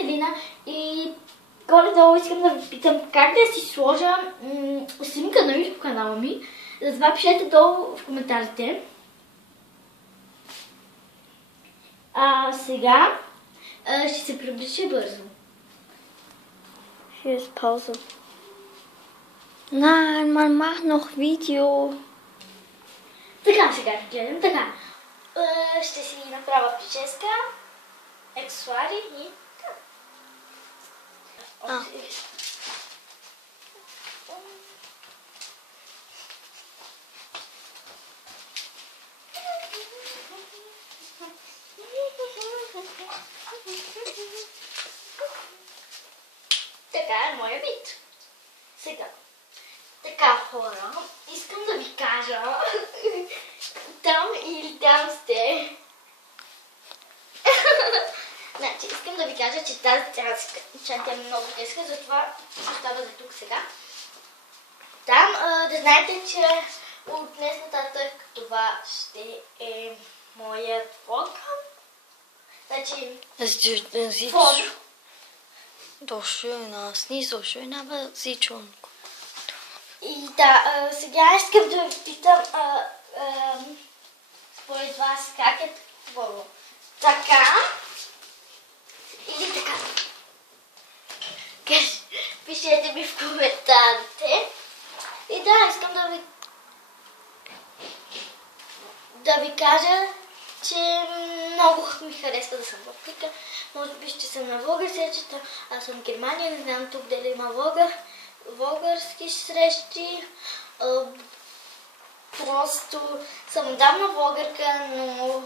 Ангелина и горе-долу искам да ви питам как да си сложа снимка на YouTube канала ми. Затова пишете долу в коментарите. Сега ще се приближи бързо. Hier ist Pause. Nein, man macht noch Video. Така, сега гледам. Така. Ще си направя прическа, аксесуари и така. Така е моя вид. Сега. Така, хора, искам да ви кажа, там или там сте. Значи, искам да ви кажа, че тази чанта е много теска, затова остава за тук сега. Там, да знаете, че от днес нататък това ще е моят влог. Значи, Sieht doch schön aus. Nicht so schön, aber sieht schon. И да, сега искам да ви питам, според вас как е такова? Така или така? Пишете ми в коментарите. И да, искам да ви кажа, че много ми харесва да съм в Африка. Може би ще съм на влогър срещата. Аз съм в Германия, не знам тук дали има влогърски срещи. Просто съм отдавна влогърка, но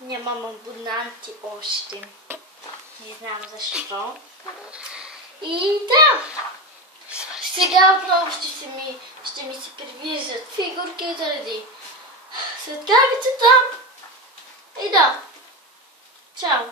нямам абонанти още. Не знам защо. И да, сега отново ще ми се привиждат фигурки заради светкавицата. И да, чао!